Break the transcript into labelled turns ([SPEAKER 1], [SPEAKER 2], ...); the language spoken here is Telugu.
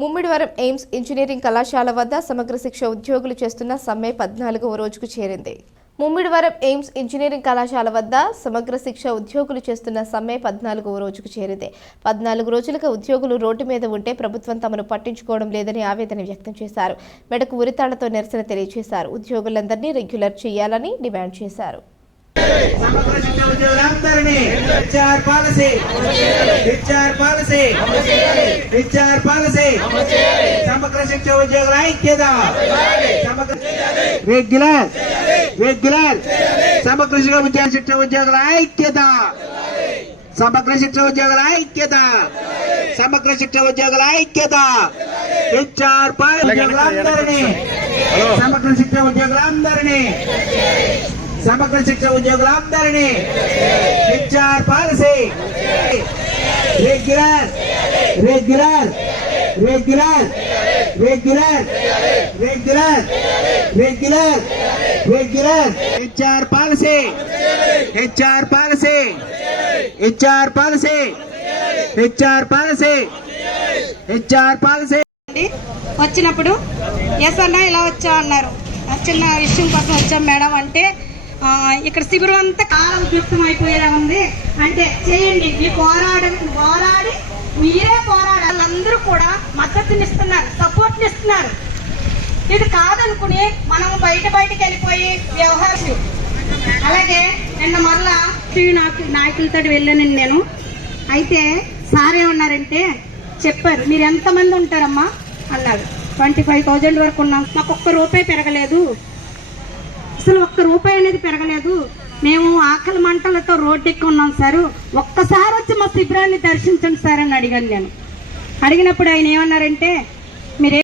[SPEAKER 1] ముమ్మిడివరం ఎయిమ్స్ ఇంజనీరింగ్ కళాశాల వద్ద సమగ్ర శిక్ష ఉద్యోగులు చేస్తున్న సమ్మె పద్నాలుగవ రోజుకు చేరింది. ముమ్మిడివరం ఎయిమ్స్ ఇంజనీరింగ్ కళాశాల వద్ద సమగ్ర శిక్ష ఉద్యోగులు చేస్తున్న సమ్మె పద్నాలుగవ రోజుకు చేరింది. పద్నాలుగు రోజులుగా ఉద్యోగులు రోడ్డు మీద ఉంటే ప్రభుత్వం తమను పట్టించుకోవడం లేదని ఆవేదన వ్యక్తం చేశారు. మెడకు ఉరితాళ్ళతో నిరసన తెలియజేశారు. ఉద్యోగులందరినీ రెగ్యులర్ చేయాలని డిమాండ్ చేశారు.
[SPEAKER 2] HR policy. HR policy. HR policy. Samagra Shiksha ఉద్యోగుల ఐక్యత. సమగ్ర రెగ్యులర్ రెగ్యులర్ సమగ్ర శిక్ష ఉద్యోగ శిక్ష ఉద్యోగుల ఐక్యత. సమగ్ర శిక్ష ఉద్యోగుల ఐక్యత. సమగ్ర శిక్ష ఉద్యోగుల ఐక్యత. HR policy. ఉద్యోగులందరినీ సమగ్ర శిక్ష ఉద్యోగులందరినీ. Samagra Shiksha ఉద్యోగులందరినీ HR policy. Regular. Regular. Regular. Regular. Regular. Regular. Regular. HR policy. HR policy. HR policy. HR policy. HR policy.
[SPEAKER 3] వచ్చినప్పుడు ఎస్ అన్న ఇలా వచ్చా అన్నారు. చిన్న విషయం కోసం వచ్చాం మేడం అంటే ఇక్కడ శిబిరం అంతా కాల ఉద్యుక్తం అయిపోయేలా ఉంది. అంటే చేయండి మీ పోరాడ పోరాడి మీరే పోరాడాలి. వాళ్ళందరూ కూడా మద్దతునిస్తున్నారు సపోర్ట్ని ఇస్తున్నారు. ఇది కాదనుకుని మనం బయట బయటకు వెళ్ళిపోయి వ్యవహారం అలాగే నిన్న మరలా శ్రీ నాకు నాయకులతో వెళ్ళానండి నేను. అయితే సార్ ఏమన్నారంటే చెప్పారు మీరు ఎంతమంది ఉంటారమ్మా? అన్నారు. ట్వంటీ ఫైవ్ థౌజండ్ వరకు ఉన్నాం. మాకు ఒక్క రూపాయి పెరగలేదు. అసలు ఒక్క రూపాయి అనేది పెరగలేదు. మేము ఆకలి మంటలతో రోడ్డు ఎక్కి ఉన్నాం సార్. ఒక్కసారి వచ్చి మా శిబిరాన్ని దర్శించండి సార్ అని అడిగాను నేను. అడిగినప్పుడు ఆయన ఏమన్నారంటే మీరు